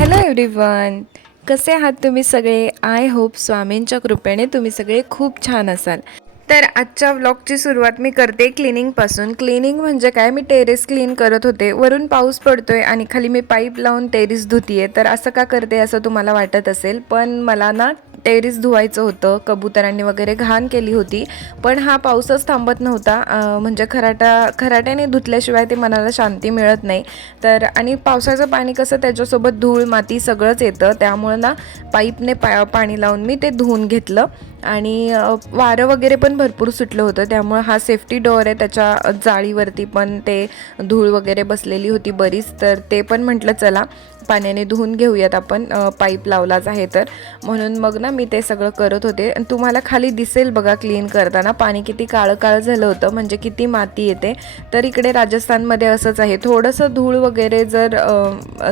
Hello everyone कसे आहात तुम्ही सगळे? आय होप स्वामींच्या कृपेने तुम्ही सगळे खूप छान असाल. तर आजच्या व्लॉगची सुरुवात मी करते क्लिनिंगपासून क्लिनिंग म्हणजे काय? मी टेरेस क्लीन करत होते. वरून पाऊस पडतोय आणि खाली मी पाईप लावून टेरेस धुतीये. तर असं का करते असं तुम्हाला वाटत असेल पण मला ना टेरेस धुवायचं होतं. कबुतरांनी वगैरे घाण केली होती. पण हा पाऊसच थांबत नव्हता. म्हणजे खराटा खराट्याने धुतल्याशिवाय ते मनाला शांती मिळत नाही. तर आणि पावसाचं पाणी कसं त्याच्यासोबत धूळ माती सगळंच येतं. त्यामुळं ना पाईपने पा पाणी लावून मी ते धुवून घेतलं. आणि वारं वगैरे पण भरपूर सुटलं होतं. त्यामुळं हा सेफ्टी डोअर आहे त्याच्या जाळीवरती पण ते धूळ वगैरे बसलेली होती बरीच तर ते पण म्हटलं चला. पाण्याने धुवून घेऊयात आपण पाईप लावलाच आहे तर. म्हणून मग ना मी ते सगळं करत होते. आणि तुम्हाला खाली दिसेल बघा क्लीन करताना पाणी किती काळं काळं झालं होतं म्हणजे किती माती येते. तर इकडे राजस्थानमध्ये असंच आहे. थोडंसं धूळ वगैरे जर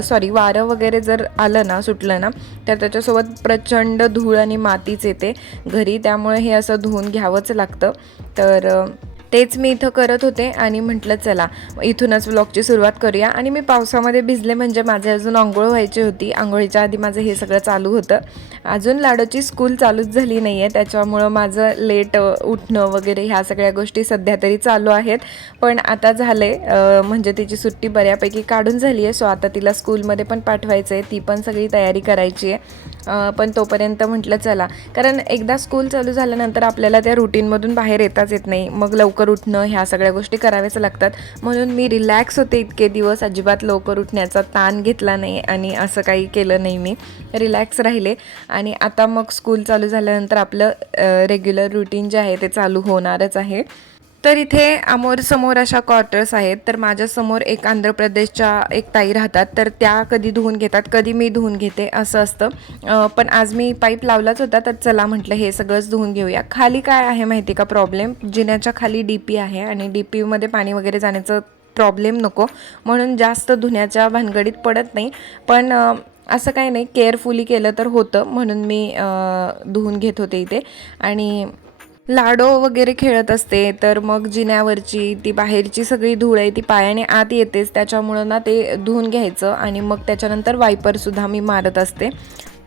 सॉरी वारं वगैरे जर आलं ना सुटलं ना तर त्याच्यासोबत प्रचंड धूळ आणि मातीच येते. घरी त्यामुळे हे असं धुवून घ्यावंच लागतं. तर तेच मी इथं करत होते आणि म्हटलं चला इथूनच व्लॉगची सुरुवात करूया. आणि मी पावसामध्ये भिजले म्हणजे माझे अजून आंघोळ व्हायची होती. आंघोळीच्या आधी माझं हे सगळं चालू होतं. अजून लाडोची स्कूल चालूच झाली नाही आहे त्याच्यामुळं माझं लेट उठणं वगैरे ह्या सगळ्या गोष्टी सध्या तरी चालू आहेत. पण आता झालं आहे म्हणजे तिची सुट्टी बऱ्यापैकी काढून झाली आहे सो आता तिला स्कूलमध्ये पण पाठवायचं आहे ती पण सगळी तयारी करायची आहे. पण तोपर्यंत म्हटलं चला. कारण एकदा स्कूल चालू झाल्यानंतर आपल्याला त्या रुटीनमधून बाहेर येताच येत नाही. मग लवकर लवकर उठणं ह्या सगळ्या गोष्टी कराव्याच लागतात. म्हणून मी रिलॅक्स होते इतके दिवस. अजिबात लवकर उठण्याचा ताण घेतला नाही आणि असं काही केलं नाही मी. रिलॅक्स राहिले. आणि आता मग स्कूल चालू झाल्यानंतर आपलं रेग्युलर रुटीन जे आहे ते चालू होणारच आहे. तर इथे आमोर समोर अशा क्वार्टर्स आहेत. तर माझ्यासमोर एक आंध्र प्रदेशच्या एक ताई राहतात. तर त्या कधी धुवून घेतात कधी मी धुवून घेते असं असतं. पण आज मी पाईप लावलाच होता तर चला म्हटलं हे सगळंच धुवून घेऊया. खाली काय आहे माहिती का प्रॉब्लेम जिन्याच्या खाली डी पी आहे आणि डी पीमध्ये पाणी वगैरे जाण्याचं प्रॉब्लेम नको. म्हणून जास्त धुण्याच्या भानगडीत पडत नाही. पण असं काही नाही केअरफुली केलं तर होतं. म्हणून मी धुवून घेत होते इथे. आणि लाडो वगैरे खेळत असते तर मग जिन्यावरची ती बाहेरची सगळी धूळ आहे ती पायाने आत येतेच त्याच्यामुळं ना ते धुवून घ्यायचं आणि मग त्याच्यानंतर वायपरसुद्धा मी मारत असते.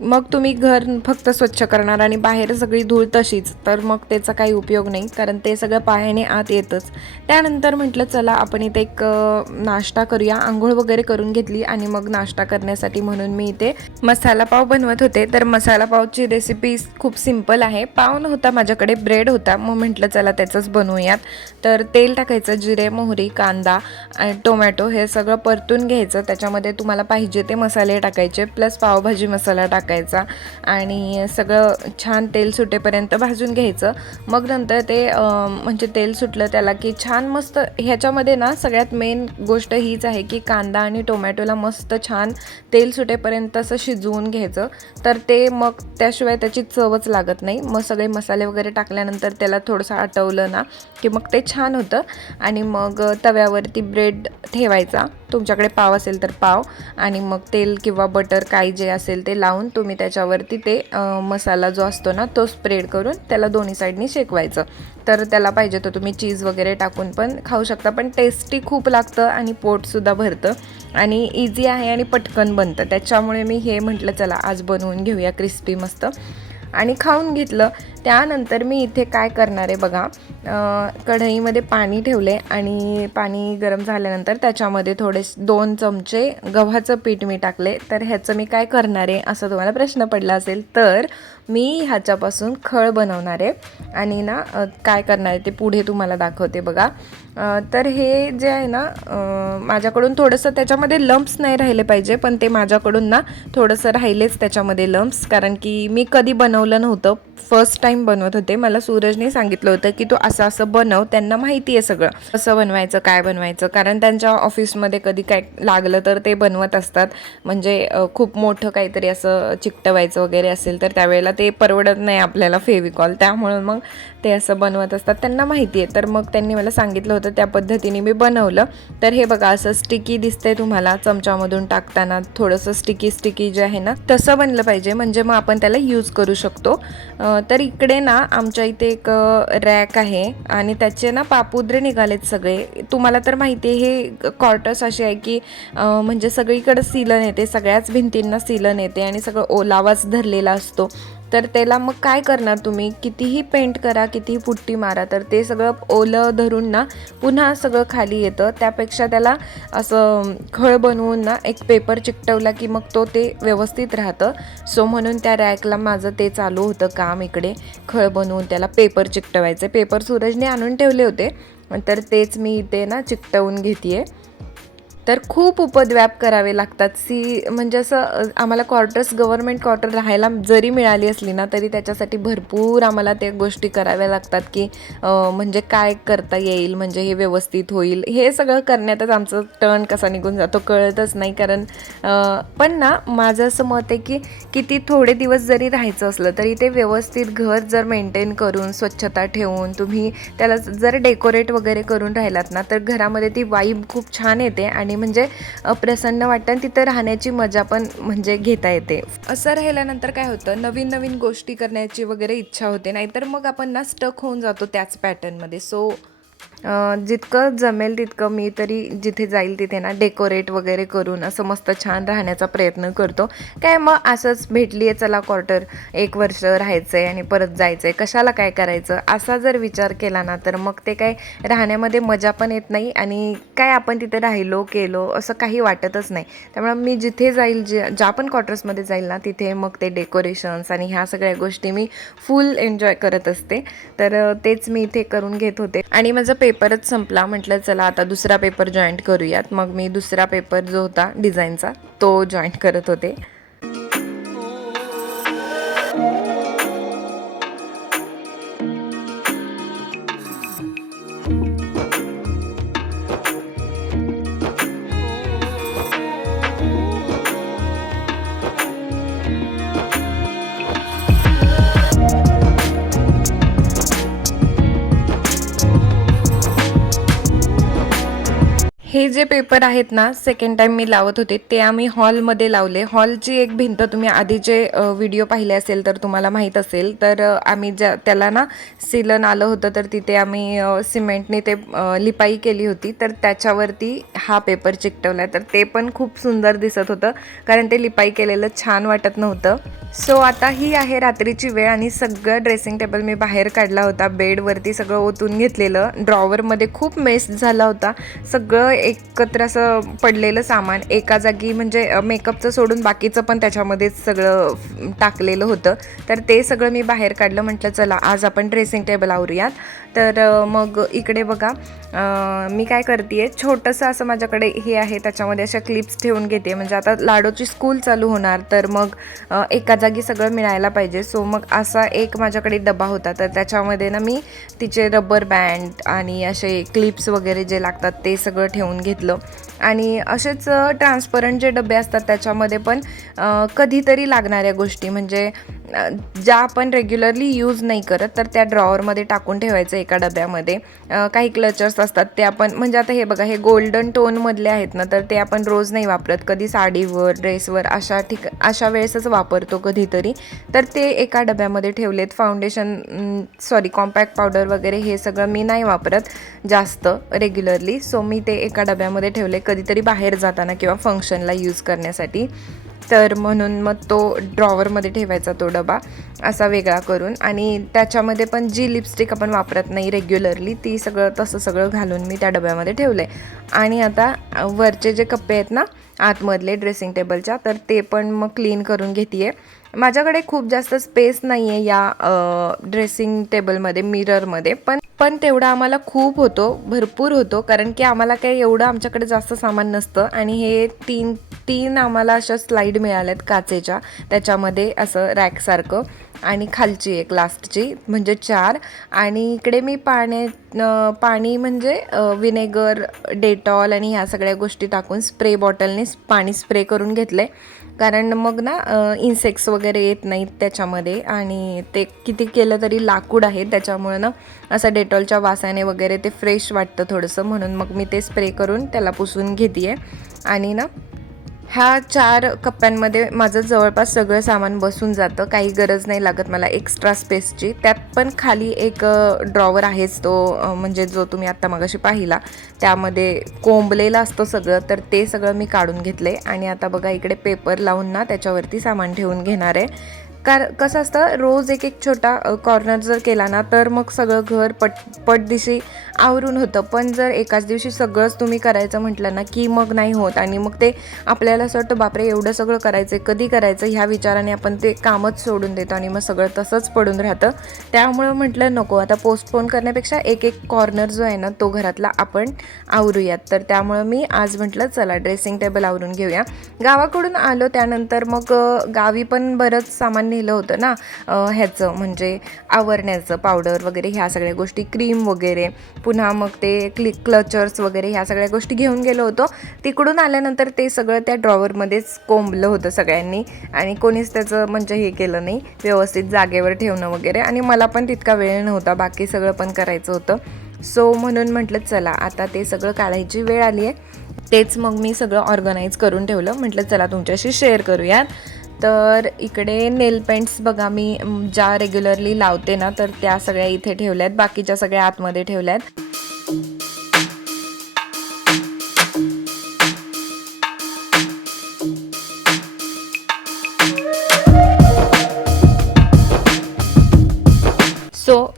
मग तुम्ही घर फक्त स्वच्छ करणार आणि बाहेर सगळी धूळ तशीच तर मग त्याचा काही उपयोग नाही कारण ते सगळं पायाने आत येतच. त्यानंतर म्हटलं चला आपण इथे एक नाश्ता करूया. आंघोळ वगैरे करून घेतली आणि मग नाश्ता करण्यासाठी म्हणून मी इथे मसाला पाव बनवत होते. तर मसाला पावची रेसिपी खूप सिंपल आहे. पाव नव्हता माझ्याकडे ब्रेड होता. मग म्हटलं चला त्याचंच बनवूयात. तर तेल टाकायचं जिरे मोहरी कांदा टोमॅटो हे सगळं परतून घ्यायचं. त्याच्यामध्ये तुम्हाला पाहिजे ते मसाले टाकायचे प्लस पावभाजी मसाला टाकायचा. आणि सगळं छान तेल सुटेपर्यंत भाजून घ्यायचं. मग नंतर ते म्हणजे तेल सुटलं त्याला की छान मस्त ह्याच्यामध्ये ना सगळ्यात मेन गोष्ट हीच आहे की कांदा आणि टोमॅटोला मस्त छान तेल सुटेपर्यंत असं शिजवून घ्यायचं. तर ते मग त्याशिवाय त्याची चवच लागत नाही. मग सगळे मसाले वगैरे टाकल्यानंतर त्याला थोडंसं आटवलं ना की मग ते छान होतं. आणि मग तव्यावरती ब्रेड ठेवायचा. तुमच्याकडे पाव असेल तर पाव आणि मग तेल किंवा बटर काय जे असेल ते लावून तुम्ही त्याच्यावरती ते मसाला जो असतो ना तो स्प्रेड करून त्याला दोन्ही साईडनी शेकवायचं. तर त्याला पाहिजे तर तुम्ही चीज वगैरे टाकून पण खाऊ शकता पण टेस्टी खूप लागतं आणि पोटसुद्धा भरतं आणि इझी आहे आणि पटकन बनतं. त्याच्यामुळे मी हे म्हटलं चला आज बनवून घेऊया क्रिस्पी मस्त. आणि खाऊन घेतलं. त्यानंतर मी इथे काय करणार आहे बघा कढईमध्ये पाणी ठेवले आणि पाणी गरम झाल्यानंतर त्याच्यामध्ये थोडे दोन चमचे गव्हाचं पीठ मी टाकले तर ह्याचं मी काय करणार आहे असं तुम्हाला प्रश्न पडला असेल तर मी ह्याच्यापासून खळ बनवणार आहे. आणि ना काय करणार आहे ते पुढे तुम्हाला दाखवते बघा. तर हे जे आहे ना माझ्याकडून थोडंसं त्याच्यामध्ये लम्प्स नाही राहिले पाहिजे पण ते माझ्याकडून ना थोडंसं राहिलेच त्याच्यामध्ये लम्प्स कारण की मी कधी बनवलं नव्हतं. फर्स्ट टाईम बनवत होते. मला सूरजने सांगितलं होतं की तू असं असं बनव. त्यांना माहिती आहे सगळं. कसं बनवायचं काय बनवायचं. कारण त्यांच्या ऑफिसमध्ये कधी काय लागलं तर ते बनवत असतात. म्हणजे खूप मोठं काहीतरी असं चिकटवायचं वगैरे असेल तर त्यावेळेला ते परवडत नाही आपल्याला फेविकॉल. त्यामुळं मग ते असं बनवत असतात. त्यांना माहिती आहे. तर मग त्यांनी मला सांगितलं होतं त्या पद्धतीने मी बनवलं. तर हे बघा असं स्टिकी दिसतंय तुम्हाला चमच्यामधून टाकताना. थोडंसं स्टिकी स्टिकी जे आहे ना तसं बनलं पाहिजे. म्हणजे मग आपण त्याला यूज करू शकतो. तर इकडे ना आमच्या इथे एक रॅक आहे. आणि त्याचे ना पापुद्रे निघालेत सगळे. तुम्हाला तर माहिती आहे हे क्वार्टर्स असे आहे की म्हणजे सगळीकडे सिलन येते. सगळ्याच भिंतींना सिलन येते. आणि सगळं ओलावाच धरलेला असतो. तर त्याला मग काय करणार तुम्ही? कितीही पेंट करा कितीही पुट्टी मारा तर ते सगळं ओलं धरून ना पुन्हा सगळं खाली येतं. त्यापेक्षा त्याला असं खळ बनवून ना एक पेपर चिकटवला की मग तो ते व्यवस्थित राहतं. सो म्हणून त्या रॅकला माझं ते चालू होतं काम इकडे खळ बनवून त्याला पेपर चिकटवायचे. पेपर सूरजने आणून ठेवले होते तर तेच मी इथे ना चिकटवून घेते आहे तर खूप उपद्व्याप करावे लागतात. सी म्हणजे असं आम्हाला क्वार्टर्स गव्हर्मेंट क्वार्टर राहायला जरी मिळाली असली ना तरी त्याच्यासाठी भरपूर आम्हाला त्या गोष्टी कराव्या लागतात की म्हणजे काय करता येईल म्हणजे हे व्यवस्थित होईल. हे सगळं करण्यातच आमचं टर्न कसा निघून जातो कळतच नाही. कारण पण ना माझं असं मत आहे की किती थोडे दिवस जरी राहायचं असलं तरी ते व्यवस्थित घर जर मेंटेन करून स्वच्छता ठेवून तुम्ही त्याला जर डेकोरेट वगैरे करून राहिलात ना तर घरामध्ये ती वाईब खूप छान येते आणि म्हणजे प्रसन्न वाटतं आणि तिथं राहण्याची मजा पण म्हणजे घेता येते. असं राहिल्यानंतर काय होतं नवीन नवीन गोष्टी करण्याची वगैरे इच्छा होते नाहीतर मग आपण ना स्टक होऊन जातो त्याच पॅटर्नमध्ये सो जितकं जमेल तितकं मी तरी जिथे जाईल तिथे ना डेकोरेट वगैरे करून असं मस्त छान राहण्याचा प्रयत्न करतो. काय मग असंच भेटली आहे चला क्वार्टर एक वर्ष राहायचं आहे आणि परत जायचं आहे कशाला काय करायचं? असा जर विचार केला ना तर मग ते काय राहण्यामध्ये मजा पण येत नाही आणि काय आपण तिथे राहिलो केलो असं काही वाटतच नाही. त्यामुळे मी जिथे जाईल जे ज्या पण क्वार्टर्समध्ये जाईल ना तिथे मग ते डेकोरेशन्स आणि ह्या सगळ्या गोष्टी मी फुल एन्जॉय करत असते. तर तेच मी इथे करून घेत होते. आणि माझं पे पेपरच संपला म्हटलं चला आता दुसरा पेपर जॉईंट करूयात. मग मी दुसरा पेपर जो होता डिझाईनचा तो जॉईंट करत होते. हे जे पेपर आहेत ना सेकंड टाइम मी लावत होते ते आम्ही हॉलमध्ये लावले. हॉलची एक भिंत तुम्ही आधीचे व्हिडिओ पाहिले असेल तर तुम्हाला माहीत असेल. तर आम्ही ज्या त्याला ना सिलन आलं होतं तर तिथे आम्ही सिमेंटने ते लिपाई केली होती. तर त्याच्यावरती हा पेपर चिकटवला तर ते पण खूप सुंदर दिसत होतं कारण ते लिपाई केलेलं छान वाटत नव्हतं. सो आता ही आहे रात्रीची वेळ आणि सगळं ड्रेसिंग टेबल मी बाहेर काढला होता. बेडवरती सगळं ओतून घेतलेलं. ड्रॉवरमध्ये खूप मेस झाला होता. सगळं एकत्र असं पडलेलं सामान एका जागी म्हणजे मेकअपचं सोडून बाकीचं पण त्याच्यामध्येच सगळं टाकलेलं होतं. तर ते सगळं मी बाहेर काढलं म्हटलं चला आज आपण ड्रेसिंग टेबल आवरूयात. तर मग इकडे बघा. मी काय करते छोटंसं असं माझ्याकडे हे आहे त्याच्यामध्ये अशा क्लिप्स ठेवून घेते. म्हणजे आता लाडोची स्कूल चालू होणार तर मग एका जागी सगळं मिळायला पाहिजे. सो मग असा एक माझ्याकडे डबा होता. तर त्याच्यामध्ये ना मी तिचे रबर बँड आणि असे क्लिप्स वगैरे जे लागतात ते सगळं ठेवून घेतलं. आणि असेच ट्रान्सपरंट जे डबे असतात त्याच्यामध्ये पण कधीतरी लागणाऱ्या गोष्टी. म्हणजे ज्या आपण रेग्युलरली यूज नाही करत तर त्या ड्रॉवरमध्ये टाकून ठेवायचं. एका डब्यामध्ये. काही क्लचर्स असतात ते आपण म्हणजे आता हे बघा हे गोल्डन टोनमधले आहेत ना तर ते आपण रोज नाही वापरत. कधी साडीवर ड्रेसवर अशा ठिक अशा वेळेसच वापरतो कधीतरी. तर ते एका डब्यामध्ये ठेवलेत. फाउंडेशन सॉरी कॉम्पॅक्ट पावडर वगैरे हे सगळं मी नाही वापरत जास्त रेग्युलरली सो मी ते एका डब्यामध्ये ठेवले कधीतरी बाहेर जाताना किंवा फंक्शनला यूज करण्यासाठी. तर म्हणून मग तो ड्रॉवरमध्ये ठेवायचा तो डबा असा वेगळा करून. आणि त्याच्यामध्ये पण जी लिपस्टिक आपण वापरत नाही रेग्युलरली ती सगळं तसं सगळं घालून मी त्या डब्यामध्ये ठेवलं आहे आणि आता वरचे जे कप्पे आहेत ना आतमधले ड्रेसिंग टेबलच्या तर ते पण मग क्लीन करून घेते माझ्याकडे खूप जास्त स्पेस नाही आहे या ड्रेसिंग टेबलमध्ये मिररमध्ये पण पण तेवढा आम्हाला खूप होतो भरपूर होतो कारण की आम्हाला काही एवढं आमच्याकडे जास्त सामान नसतं आणि हे तीन तीन आम्हाला अशा स्लाईड मिळाल्यात काचेच्या. त्याच्यामध्ये असं रॅकसारखं आणि खालची एक लास्टची म्हणजे चार. आणि इकडे मी पाण्या पाणी म्हणजे विनेगर डेटॉल आणि ह्या सगळ्या गोष्टी टाकून स्प्रे बॉटलने पाणी स्प्रे करून घेतले. कारण मग ना इन्सेक्ट्स वगैरे येत नाहीत त्याच्यामध्ये आणि ते किती केलं तरी लाकूड आहे. त्याच्यामुळं ना असं डेटॉलच्या वासाने वगैरे ते फ्रेश वाटतं थोडंसं. म्हणून मग मी ते स्प्रे करून त्याला पुसून घेते आहे आणि ना ह्या चार कप्प्यांमध्ये माझं जवळपास सगळं सामान बसून जातं. काही गरज नाही लागत मला एक्स्ट्रा स्पेसची त्यात पण खाली एक ड्रॉवर आहेच तो म्हणजे जो तुम्ही आत्ता मगाशी पाहिला. त्यामध्ये कोंबलेलं असतं सगळं तर ते सगळं मी काढून घेतलं आहे आणि आता बघा इकडे पेपर लावून ना त्याच्यावरती सामान ठेवून घेणार आहे. कार कसं असतं रोज एक एक छोटा कॉर्नर जर केला ना तर मग सगळं घर पट पटदिशी आवरून होतं. पण जर एकाच दिवशी सगळंच तुम्ही करायचं म्हटलं ना की मग नाही होत. आणि मग ते आपल्याला असं वाटतं बापरे एवढं सगळं करायचं कधी करायचं ह्या विचाराने आपण ते कामच सोडून देतो आणि मग सगळं तसंच पडून राहतं. त्यामुळं म्हटलं नको. आता पोस्टपोन करण्यापेक्षा एक एक कॉर्नर जो आहे ना तो घरातला आपण आवरूयात. तर त्यामुळं मी आज म्हटलं चला ड्रेसिंग टेबल आवरून घेऊया. गावाकडून आलो त्यानंतर मग गावी पण बरंच सामान नेलं होतं ना ह्याचं म्हणजे आवरण्याचं पावडर वगैरे ह्या सगळ्या गोष्टी क्रीम वगैरे. पुन्हा मग ते क्लि क्लचर्स वगैरे ह्या सगळ्या गोष्टी घेऊन गेलो होतो. तिकडून आल्यानंतर ते सगळं त्या ड्रॉवरमध्येच कोंबलं होतं सगळ्यांनी आणि कोणीच त्याचं म्हणजे हे केलं नाही व्यवस्थित जागेवर ठेवणं वगैरे आणि मला पण तितका वेळ नव्हता बाकी सगळं पण करायचं होतं. सो म्हणून म्हटलं चला आता ते सगळं काढायची वेळ आली आहे. तेच मग मी सगळं ऑर्गनाईज करून ठेवलं. म्हटलं चला तुमच्याशी शेअर करूयात. तर इकडे नेल पेंट्स बघा मी ज्या रेग्युलरली लावते ना तर त्या सगळ्या इथे ठेवल्या आहेत बाकीच्या सगळ्या आतमध्ये ठेवल्या आहेत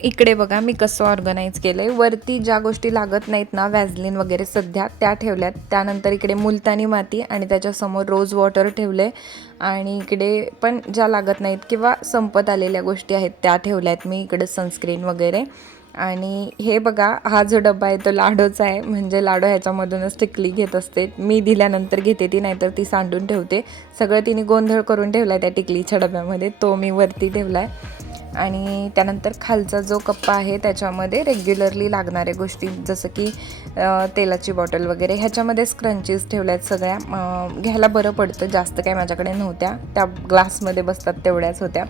इकडे बघा मी कसं ऑर्गनाईज केलं आहे वरती ज्या गोष्टी लागत नाहीत ना व्हॅझलिन वगैरे सध्या त्या ठेवल्यात. त्यानंतर इकडे मुलतानी माती आणि त्याच्यासमोर रोज वॉटर ठेवले आणि इकडे पण ज्या लागत नाहीत किंवा संपत आलेल्या गोष्टी आहेत त्या ठेवल्यात मी इकडे सनस्क्रीन वगैरे. आणि हे बघा हा जो डब्बा आहे तो लाडोचा आहे. म्हणजे लाडो ह्याच्यामधूनच टिकली घेत असते. मी दिल्यानंतर घेते ती नाहीतर ती सांडून ठेवते. सगळं तिने गोंधळ करून ठेवला आहे त्या टिकलीच्या डब्यामध्ये. तो मी वरती ठेवला आहे आणि त्यानंतर खालचा जो कप्पा आहे त्याच्यामध्ये रेग्युलरली लागणाऱ्या गोष्टी जसं की तेलाची बॉटल वगैरे ह्याच्यामध्ये स्क्रंचीज ठेवल्या आहेत सगळ्या घ्यायला बरं पडतं. जास्त काय माझ्याकडे नव्हत्या. त्या ग्लासमध्ये बसतात तेवढ्याच होत्या.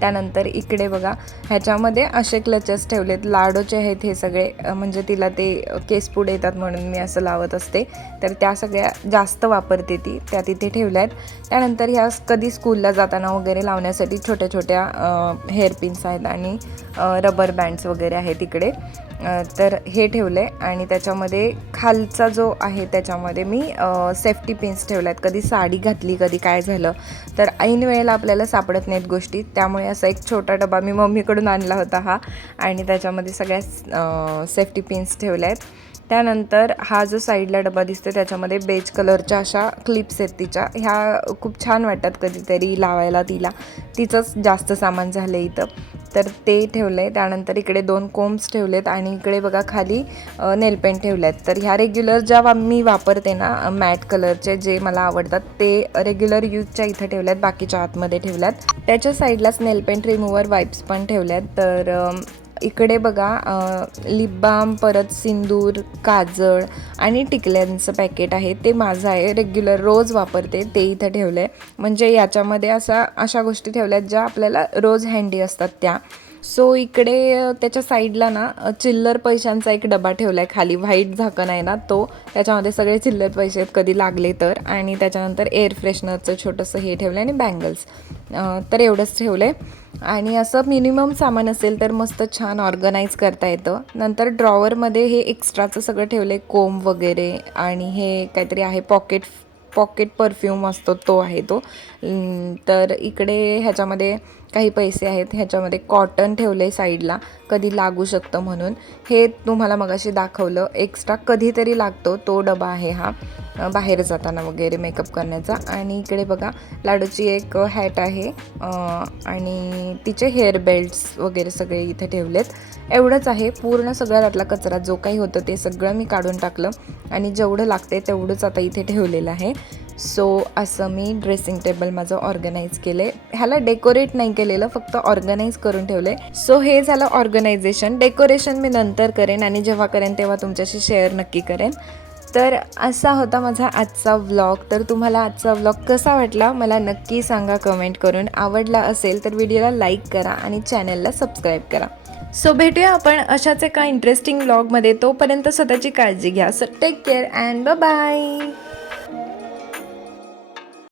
त्यानंतर इकडे बघा ह्याच्यामध्ये असे क्लचेस ठेवलेत. लाडोचे आहेत हे सगळे म्हणजे तिला ते केसपूड येतात म्हणून मी असं लावत असते. तर त्या सगळ्या जास्त वापरते ती त्या तिथे ठेवल्या आहेत त्यानंतर ह्या कधी स्कूलला जाताना वगैरे लावण्यासाठी छोट्या छोट्या हेअर पिन्स आहेत आणि रबर बँड्स वगैरे आहेत इकडे. तर हे ठेवलं आहे आणि त्याच्यामध्ये खालचा जो आहे त्याच्यामध्ये मी सेफ्टी पिन्स ठेवल्या आहेत कधी साडी घातली कधी काय झालं. तर ऐन वेळेला आपल्याला सापडत नाहीत गोष्टी त्यामुळे असा एक छोटा डबा मी मम्मीकडून आणला होता हा. आणि त्याच्यामध्ये सगळ्या सेफ्टी पिन्स ठेवल्या आहेत. त्यानंतर हा जो साईडला डबा दिसतो त्याच्यामध्ये बेज कलरच्या अशा क्लिप्स आहेत तिच्या. ह्या खूप छान वाटतात कधीतरी लावायला तिला. तिचंच जास्त सामान झालं इथं. तर ते ठेवलं आहे त्यानंतर इकडे दोन कोम्स ठेवलेत आणि इकडे बघा खाली नेलपेंट ठेवल्या आहेत तर ह्या रेग्युलर ज्या वा- मी वापरते ना मॅट कलरचे जे मला आवडतात ते रेग्युलर यूजच्या इथं ठेवल्यात. बाकीच्या आतमध्ये ठेवल्यात. त्याच्या साईडलाच नेलपेंट रिमूव्हर वाईप्स पण ठेवल्यात. तर इकडे बघा लिप बाम परत सिंदूर काजळ आणि टिकल्यांचं पॅकेट आहे. ते माझं आहे. रेग्युलर रोज वापरते. ते इथं ठेवलं आहे म्हणजे याच्यामध्ये असा अशा गोष्टी ठेवल्यात ज्या आपल्याला रोज हँडी असतात त्या. सो इकडे त्याच्या साईडला ना चिल्लर पैशांचा एक डबा ठेवला आहे खाली. व्हाईट झाकण आहे ना तो. त्याच्यामध्ये सगळे चिल्लर पैसे कधी लागले तर. आणि त्याच्यानंतर एअर फ्रेशनरचं छोटंसं हे ठेवलं आहे आणि बँगल्स तर एवढंच ठेवलं आहे आणि असं मिनिमम सामान असेल तर मस्त छान ऑर्गनाईज करता येतं. नंतर ड्रॉवरमध्ये हे एक्स्ट्राचं सगळं ठेवलं आहे कोम वगैरे आणि हे काहीतरी आहे पॉकेट पॉकेट परफ्यूम असतो तो आहे तो. तर इकडे ह्याच्यामध्ये काही पैसे आहेत ह्याच्यामध्ये कॉटन ठेवले साईडला कधी लागू शकतं म्हणून. हे तुम्हाला मगाशी दाखवलं. एक्स्ट्रा कधीतरी लागतो. तो डबा आहे हा. बाहेर जाताना वगैरे मेकअप करण्याचा. आणि इकडे बघा लाडूची एक हॅट आहे. आणि तिचे हेअर बेल्ट्स वगैरे सगळे इथे ठेवलेत. एवढंच आहे. पूर्ण सगळा त्यातला कचरा जो काही होतं ते सगळं मी काढून टाकलं. आणि जेवढं लागते तेवढंच आता इथे ठेवलेलं आहे. सो असं मी ड्रेसिंग टेबल माझं ऑर्गनाईज केलं आहे ह्याला डेकोरेट नाही केलेलं फक्त ऑर्गनाईज करून ठेवलं आहे सो हे झालं ऑर्गनायझेशन डेकोरेशन मी नंतर करेन आणि जेव्हा करेन तेव्हा तुमच्याशी शेअर नक्की करेन. तर असा होता माझा आजचा व्लॉग तर तुम्हाला आजचा व्लॉग कसा वाटला मला नक्की सांगा कमेंट करून. आवडला असेल तर व्हिडिओला लाईक करा आणि चॅनलला सबस्क्राईब करा. सो भेटूया आपण अशाच एका इंटरेस्टिंग व्लॉगमध्ये तोपर्यंत स्वतःची काळजी घ्या. So take care and bye